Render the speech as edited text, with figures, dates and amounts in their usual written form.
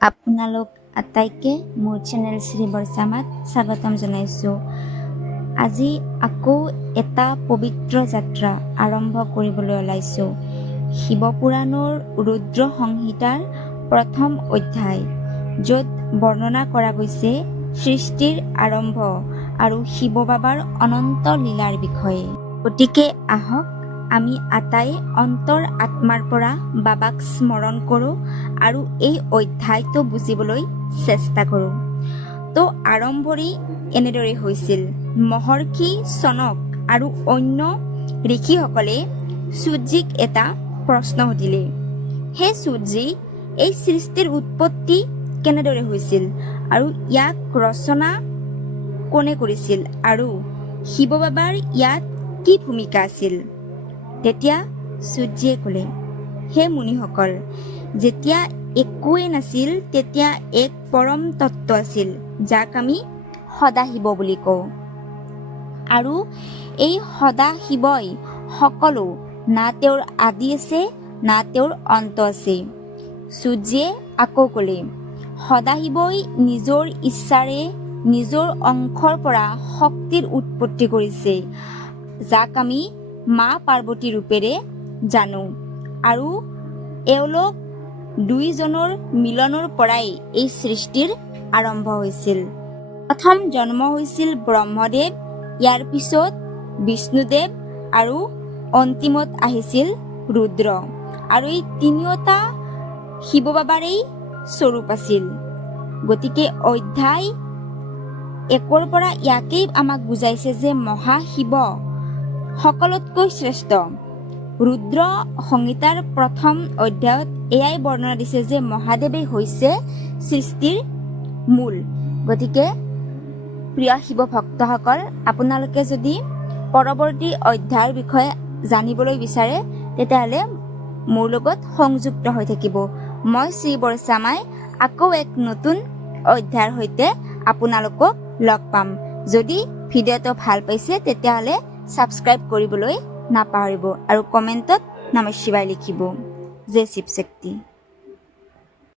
আপোনালোক আটাইকে মোৰ চেনেল শ্ৰী বৰ্ষামাত স্বাগতম জনাইছোঁ। আজি আকৌ এটা পবিত্ৰ যাত্ৰা আৰম্ভ কৰিবলৈ ওলাইছোঁ। শিৱপুৰাণৰ ৰুদ্ৰ সংহিতাৰ প্ৰথম অধ্যায়, য'ত বৰ্ণনা কৰা গৈছে সৃষ্টিৰ আৰম্ভ আৰু শিৱ বাবাৰ অনন্ত লীলাৰ বিষয়ে। গতিকে আহক আমি আটাই অন্তৰ আত্মাৰ পৰা বাবাক স্মৰণ কৰোঁ আৰু এই অধ্যায়টো বুজিবলৈ চেষ্টা কৰোঁ। তো আৰম্ভণি এনেদৰে হৈছিল। মহৰ্ষি চনক আৰু অন্য ঋষিসকলে সূৰ্যক এটা প্ৰশ্ন সুধিলে, হে সূৰ্যি, এই সৃষ্টিৰ উৎপত্তি কেনেদৰে হৈছিল আৰু ইয়াক ৰচনা কোনে কৰিছিল আৰু শিৱ বাবাৰ ইয়াত কি ভূমিকা আছিল? তেতিয়া সূৰ্যে ক'লে, হে মুনিসকল, যেতিয়া একোৱেই নাছিল তেতিয়া এক পৰম তত্ত্ব আছিল, যাক আমি সদাশিৱ বুলি কওঁ। আৰু এই সদাশিৱই সকলো, না তেওঁৰ আদি আছে না তেওঁৰ অন্ত আছে। সূৰ্যে আকৌ ক'লে, সদাশিৱই নিজৰ ইচ্ছাৰে নিজৰ অংশৰ পৰা শক্তিৰ উৎপত্তি কৰিছে, যাক আমি মা পাৰ্বতী ৰূপেৰে জানো। আৰু এওঁলোক দুইজনৰ মিলনৰ পৰাই এই সৃষ্টিৰ আৰম্ভ হৈছিল। প্ৰথম জন্ম হৈছিল ব্ৰহ্মদেৱ, ইয়াৰ পিছত বিষ্ণুদেৱ আৰু অন্তিমত আহিছিল ৰুদ্ৰ। আৰু এই তিনিওটা শিৱ বাবাৰেই স্বৰূপ আছিল। গতিকে অধ্যায় 1 পৰা ইয়াকেই আমাক বুজাইছে যে মহাশিৱ সকলোতকৈ শ্ৰেষ্ঠ। ৰুদ্ৰ সংহিতাৰ প্ৰথম অধ্যায়ত এয়াই বৰ্ণনা দিছে যে মহাদেৱেই হৈছে সৃষ্টিৰ মূল। গতিকে প্ৰিয় শিৱ ভক্তসকল, আপোনালোকে যদি পৰৱৰ্তী অধ্যায়ৰ বিষয়ে জানিবলৈ বিচাৰে তেতিয়াহ'লে মোৰ লগত সংযুক্ত হৈ থাকিব। মই শ্ৰী বৰ্ষামাই আকৌ এক নতুন অধ্যায়ৰ সৈতে আপোনালোকক লগ পাম। যদি ভিডিঅ'টো ভাল পাইছে তেতিয়াহ'লে ছাবস্ক্ৰাইব কৰিবলৈ নাপাহৰিব আৰু কমেণ্টত নমঃ শিৱায় লিখিব। জয় শিৱ শক্তি।